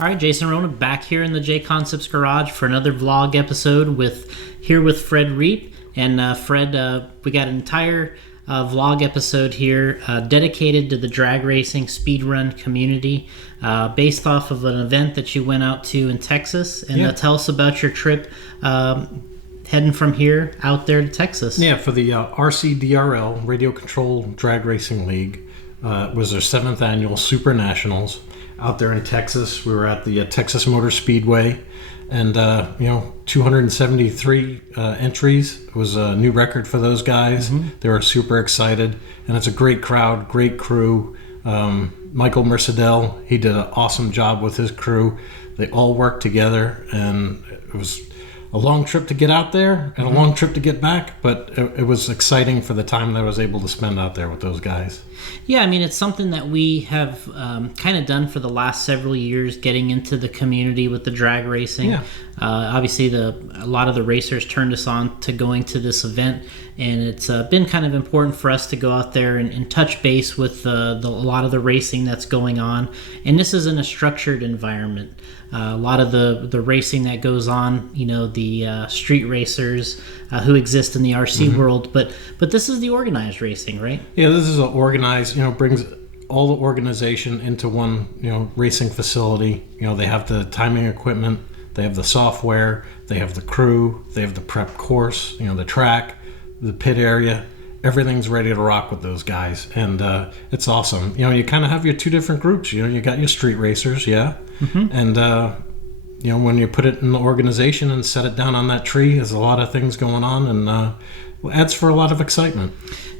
All right, Jason Rona back here in the JConcepts garage for another vlog episode with Fred Reap. And Fred, we got an entire vlog episode here dedicated to the drag racing speedrun community based off of an event that you went out to in Texas. And tell us about your trip heading from here out there to Texas. Yeah, for the RCDRL Radio Control Drag Racing League. It was their 7th annual Super Nationals out there in Texas. We were at the Texas Motor Speedway, and 273 entries. It was a new record for those guys. They were super excited, and it's a great crowd, great crew. Michael Mercadel, he did an awesome job with his crew. They all worked together, and it was a long trip to get out there and a long trip to get back, but it was exciting for the time that I was able to spend out there with those guys. Yeah, I mean, it's something that we have kind of done for the last several years, getting into the community with the drag racing. Yeah. Obviously, a lot of the racers turned us on to going to this event, and it's been kind of important for us to go out there and touch base with a lot of the racing that's going on. And this is in a structured environment. A lot of the racing that goes on, the street racers who exist in the RC world, but this is the organized racing, right? Yeah, this is organized, brings all the organization into one, racing facility. They have the timing equipment, they have the software, they have the crew, they have the prep course, the track, the pit area. Everything's ready to rock with those guys, and it's awesome. You kind of have your two different groups. You got your street racers, and when you put it in the organization and set it down on that tree, there's a lot of things going on, and adds for a lot of excitement.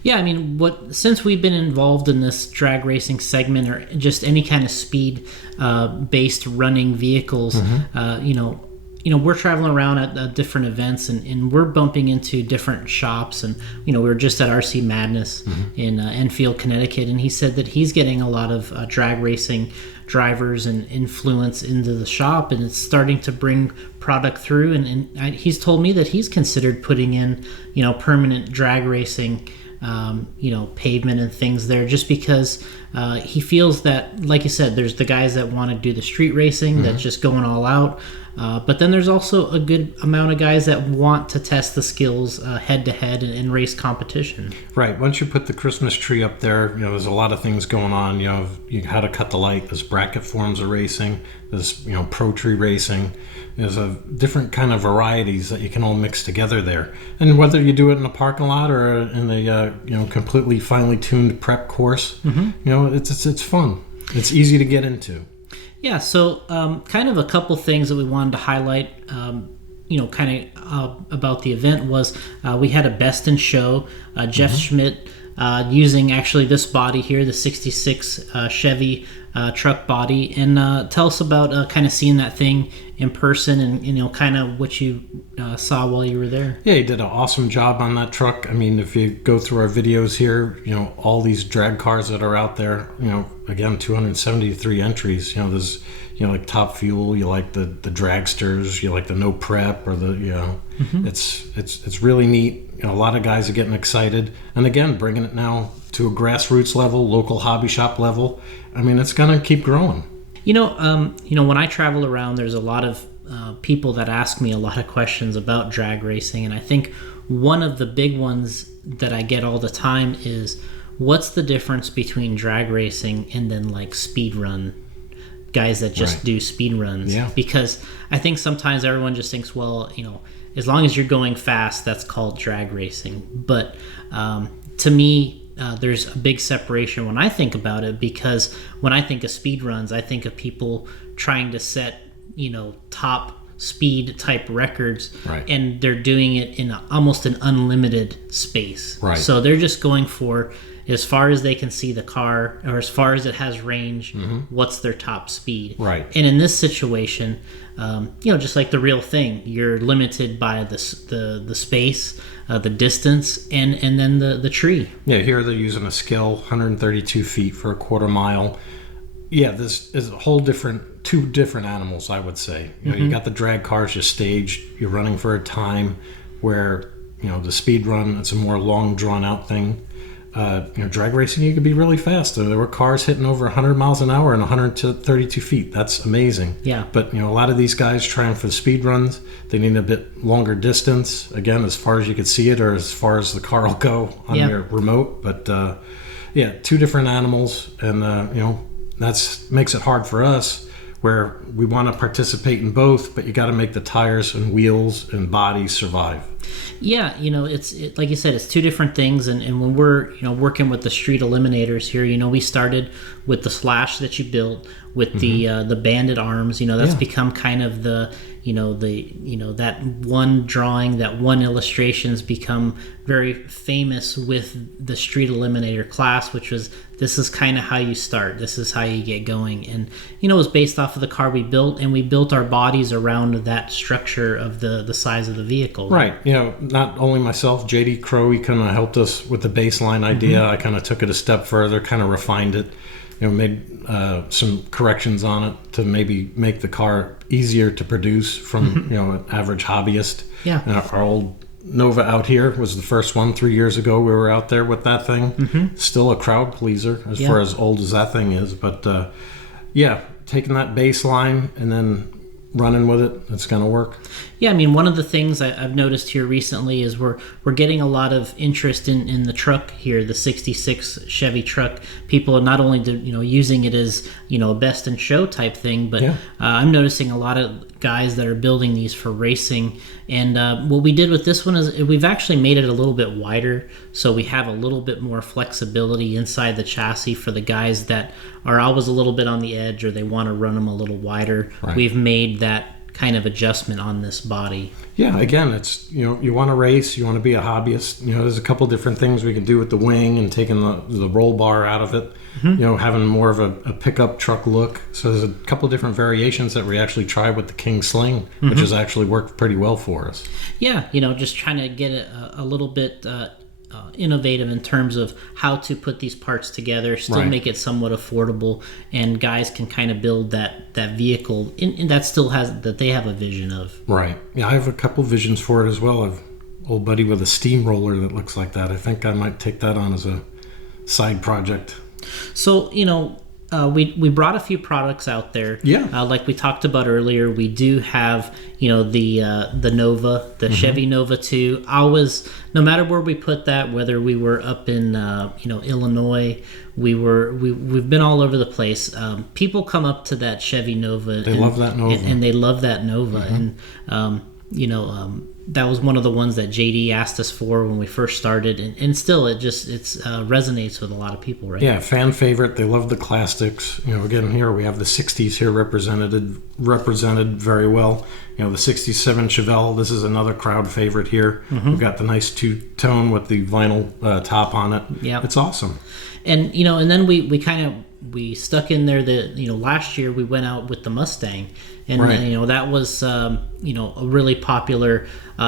Yeah, I mean, since we've been involved in this drag racing segment or just any kind of speed based running vehicles, we're traveling around at different events, and we're bumping into different shops. And we were just at RC Madness in Enfield, Connecticut, and he said that he's getting a lot of drag racing drivers and influence into the shop, and it's starting to bring product through. And he's told me that he's considered putting in permanent drag racing pavement and things there, just because he feels that, like you said, there's the guys that want to do the street racing that's just going all out, but then there's also a good amount of guys that want to test the skills head to head and race competition. Right. Once you put the Christmas tree up there, there's a lot of things going on. How to cut the light. There's bracket forms of racing. There's pro tree racing. There's a different kind of varieties that you can all mix together there. And whether you do it in a parking lot or in a completely finely tuned prep course, it's fun. It's easy to get into. Yeah. So kind of a couple things that we wanted to highlight. About the event was we had a best in show. Jeff Schmidt using actually this body here, the 66 Chevy truck body, and tell us about kind of seeing that thing in person and kind of what you saw while you were there. Yeah, he did an awesome job on that truck. I mean, if you go through our videos here, all these drag cars that are out there, again, 273 entries. There's like Top Fuel, you like the dragsters, you like the no prep, or it's really neat. A lot of guys are getting excited, and again, bringing it now to a grassroots level, local hobby shop level. I mean, it's gonna keep growing. When I travel around, there's a lot of people that ask me a lot of questions about drag racing, and I think one of the big ones that I get all the time is, what's the difference between drag racing and then like speed run guys that just do speed runs? Yeah. Because I think sometimes everyone just thinks, well, as long as you're going fast, that's called drag racing. But to me, there's a big separation when I think about it, because when I think of speed runs, I think of people trying to set, top speed type records, and they're doing it in almost an unlimited space. Right. So they're just going for as far as they can see the car, or as far as it has range, what's their top speed. Right. And in this situation, just like the real thing, you're limited by the space, the distance, and then the tree. Yeah, here they're using a scale, 132 feet for a quarter mile. Yeah, this is a whole two different animals, I would say. You got the drag cars, you're staged, you're running for a time, where the speed run, it's a more long drawn out thing. drag racing, you could be really fast. There were cars hitting over 100 miles an hour and 132 feet. That's amazing. Yeah. But, a lot of these guys trying for the speed runs, they need a bit longer distance, again, as far as you could see it or as far as the car will go on your remote. But, two different animals. And, that's makes it hard for us, where we want to participate in both, but you got to make the tires and wheels and bodies survive. Yeah, it's like you said, it's two different things. And when we're working with the Street Eliminators here, we started with the Slash that you built with the Bandit arms. That's become kind of the that one drawing, that one illustration's become very famous with the Street Eliminator class, which was, this is kind of how you start, this is how you get going. And it was based off of the car we built, and we built our bodies around that structure of the size of the vehicle. Right. Not only myself, JD Crow, he kind of helped us with the baseline idea. I kind of took it a step further, kind of refined it, made some corrections on it to maybe make the car easier to produce from an average hobbyist. Yeah. Our old Nova out here was the first one 3 years ago. We were out there with that thing. Still a crowd pleaser as far as old as that thing is. But taking that baseline and then running with it, it's going to work. Yeah, one of the things I've noticed here recently is we're getting a lot of interest in the truck here, the 66 Chevy truck. People are not only using it as a best in show type thing, but I'm noticing a lot of guys that are building these for racing. And what we did with this one is we've actually made it a little bit wider, so we have a little bit more flexibility inside the chassis for the guys that are always a little bit on the edge, or they want to run them a little wider. Right. We've made that kind of adjustment on this body. Yeah, again, it's you want to race, you want to be a hobbyist. There's a couple different things we can do with the wing and taking the roll bar out of it. Having more of a pickup truck look. So there's a couple different variations that we actually tried with the King Sling, which has actually worked pretty well for us. Yeah, just trying to get a little bit innovative in terms of how to put these parts together, still make it somewhat affordable, and guys can kind of build that vehicle and that still has, that they have a vision of. Right. Yeah, I have a couple visions for it as well. I've old buddy with a steamroller that looks like that. I think I might take that on as a side project. So, we brought a few products out there. Yeah. Like we talked about earlier, we do have, the Nova, the Chevy Nova 2. No matter where we put that, whether we were up in, Illinois, we've been all over the place. People come up to that Chevy Nova. They love that Nova. And they love that Nova. And, that was one of the ones that JD asked us for when we first started, and still it resonates with a lot of people, right? Yeah, fan favorite. They love the classics. Again, here we have the 60s here represented very well. The 67 Chevelle, this is another crowd favorite here. We've got the nice two-tone with the vinyl top on it. Yeah, it's awesome. And and then we stuck in there last year we went out with the Mustang, and that was a really popular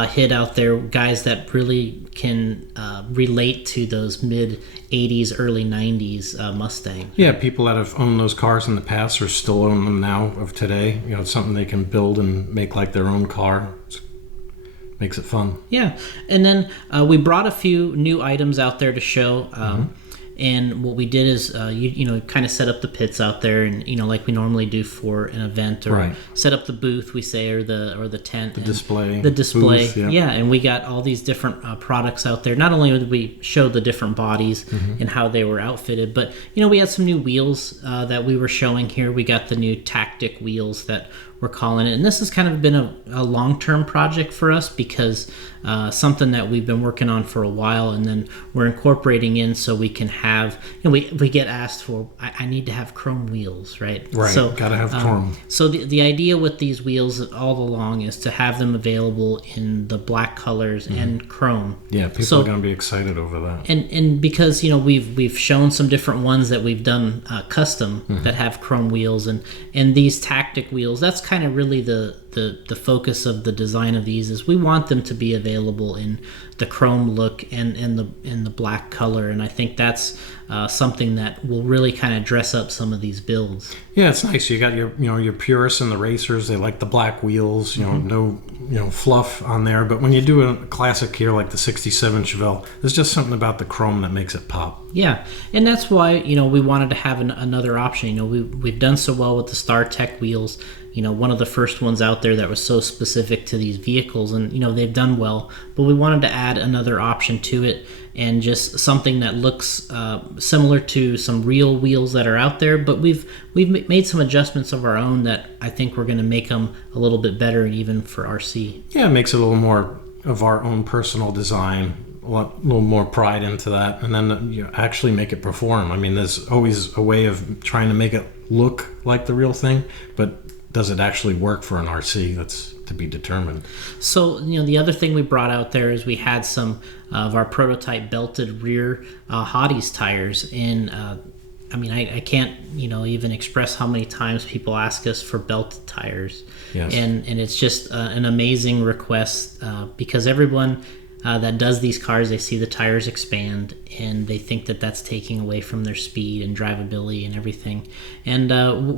hit out there. Guys that really can relate to those mid 80s, early 90s Mustang. Yeah, people that have owned those cars in the past or still own them now of today. It's something they can build and make like their own car. Makes it fun. Yeah, and then we brought a few new items out there to show. And what we did is, kind of set up the pits out there, and like we normally do for an event, or set up the booth, we say, or the tent, the display, booth, yeah. And we got all these different products out there. Not only did we show the different bodies and how they were outfitted, but we had some new wheels that we were showing here. We got the new Tactic wheels that we're calling it, and this has kind of been a long-term project for us, because something that we've been working on for a while, and then we're incorporating in so we can have, we get asked for, I need to have chrome wheels, right? So gotta have chrome. So the idea with these wheels all along is to have them available in the black colors and chrome. Yeah, people are going to be excited over that. And because we've shown some different ones that we've done custom that have chrome wheels, and these Tactic wheels, that's kind of really the focus of the design of these. Is we want them to be available in the chrome look and the black color, and I think that's something that will really kind of dress up some of these builds. Yeah, it's nice. You got your purists and the racers. They like the black wheels. No fluff on there. But when you do a classic here like the '67 Chevelle, there's just something about the chrome that makes it pop. Yeah, and that's why we wanted to have another option. We've done so well with the StarTech wheels. One of the first ones out there that was so specific to these vehicles, and they've done well. But we wanted to add another option to it, and just something that looks similar to some real wheels that are out there. But we've made some adjustments of our own that I think we're going to make them a little bit better, even for RC. Yeah, it makes it a little more of our own personal design. A little more pride into that, and then actually make it perform. I mean, there's always a way of trying to make it look like the real thing, but does it actually work for an RC? That's to be determined. So, the other thing we brought out there is we had some of our prototype belted rear Hotties tires, and I can't even express how many times people ask us for belted tires. Yes. And it's just an amazing request because everyone that does these cars, they see the tires expand and they think that that's taking away from their speed and drivability and everything. And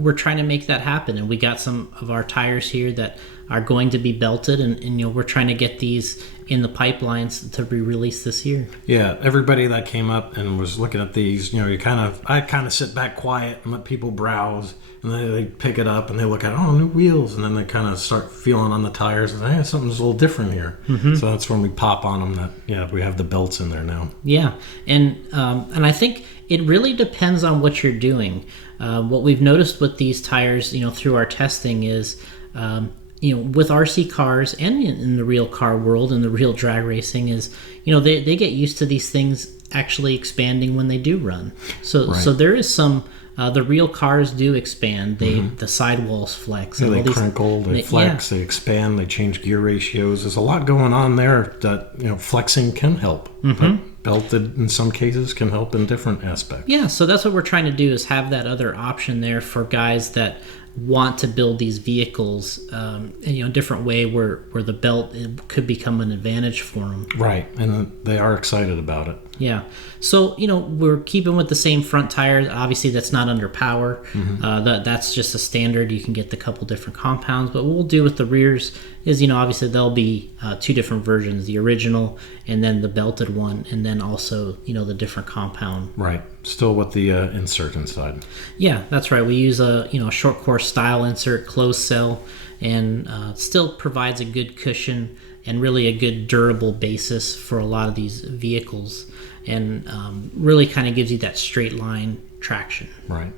we're trying to make that happen. And we got some of our tires here that are going to be belted, and we're trying to get these in the pipelines to be released this year. Yeah, everybody that came up and was looking at these, I kind of sit back quiet and let people browse, and they pick it up and they look at, new wheels, and then they kind of start feeling on the tires and say, hey, something's a little different here. Mm-hmm. So that's when we pop on them that, we have the belts in there now. Yeah, and I think it really depends on what you're doing. What we've noticed with these tires, through our testing is, with RC cars and in the real car world and the real drag racing is, they get used to these things actually expanding when they do run. So right. So there is some, the real cars do expand. The sidewalls flex. Yeah, and they crinkle, they flex, they expand, they change gear ratios. There's a lot going on there that, flexing can help. Mm-hmm. But belted in some cases can help in different aspects. Yeah, so that's what we're trying to do, is have that other option there for guys that want to build these vehicles in a different way where the belt could become an advantage for them. Right, and they are excited about it. Yeah. So, we're keeping with the same front tires. Obviously, that's not under power. Mm-hmm. That's just a standard. You can get the couple different compounds. But what we'll do with the rears is, obviously there'll be two different versions, the original and then the belted one, and then also, the different compound. Right. Still with the insert inside. Yeah, that's right. We use a short course style insert, closed cell, and still provides a good cushion and really a good durable basis for a lot of these vehicles, and really kind of gives you that straight line traction. Right.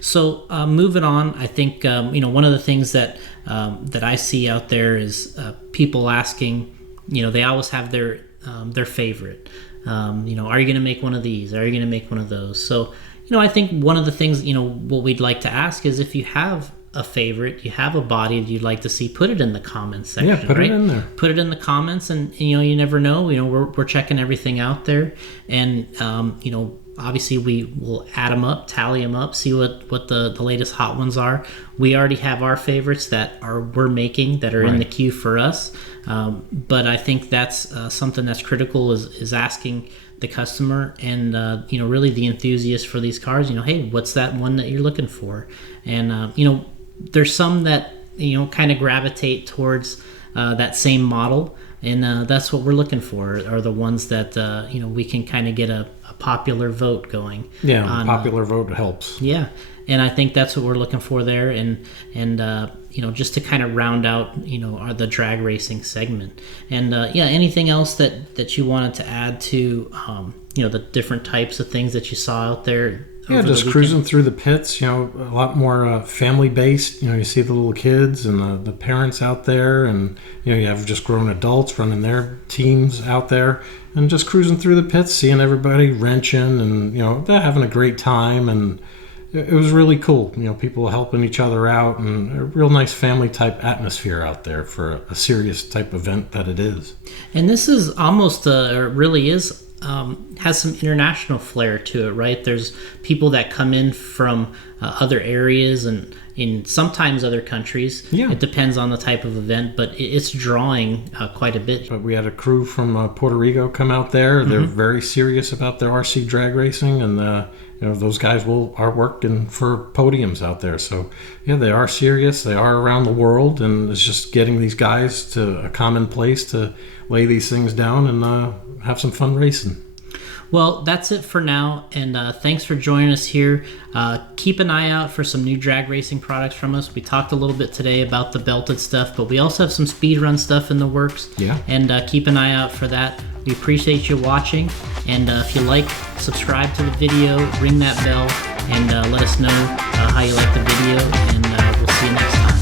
So moving on, I think one of the things that I see out there is people asking, they always have their favorite. Are you going to make one of these? Are you going to make one of those? So, I think one of the things, what we'd like to ask is, if you have a favorite, you have a body that you'd like to see, put it in the comments section. Yeah, put right? it in there. Put it in the comments, and you never know. We're checking everything out there, and obviously we will add them up, tally them up, see what the latest hot ones are. We already have our favorites that we're making that are right. in the queue for us, but I think that's something that's critical is asking the customer and really the enthusiast for these cars, hey, what's that one that you're looking for? And there's some that kind of gravitate towards that same model, and that's what we're looking for, are the ones that we can kind of get a popular vote going. Yeah, popular vote helps. Yeah, and I think that's what we're looking for there, and just to kind of round out the drag racing segment. And anything else that you wanted to add to the different types of things that you saw out there? Yeah, just cruising through the pits, a lot more family-based. You see the little kids and the parents out there, and, you have just grown adults running their teams out there, and just cruising through the pits, seeing everybody wrenching, and, they're having a great time, and it was really cool. People helping each other out, and a real nice family-type atmosphere out there for a serious type event that it is. And this is almost, or really is, has some international flair to it, right? There's people that come in from other areas, and in sometimes other countries. Yeah. It depends on the type of event, but it's drawing quite a bit. But we had a crew from Puerto Rico come out there. They're very serious about their RC drag racing, and those guys are working for podiums out there. So yeah, they are serious. They are around the world, and it's just getting these guys to a common place to lay these things down and have some fun racing. Well, that's it for now, and thanks for joining us here. Keep an eye out for some new drag racing products from us. We talked a little bit today about the belted stuff, but we also have some speed run stuff in the works. Yeah. And keep an eye out for that. We appreciate you watching, and if you like, subscribe to the video, ring that bell, and let us know how you like the video, and we'll see you next time.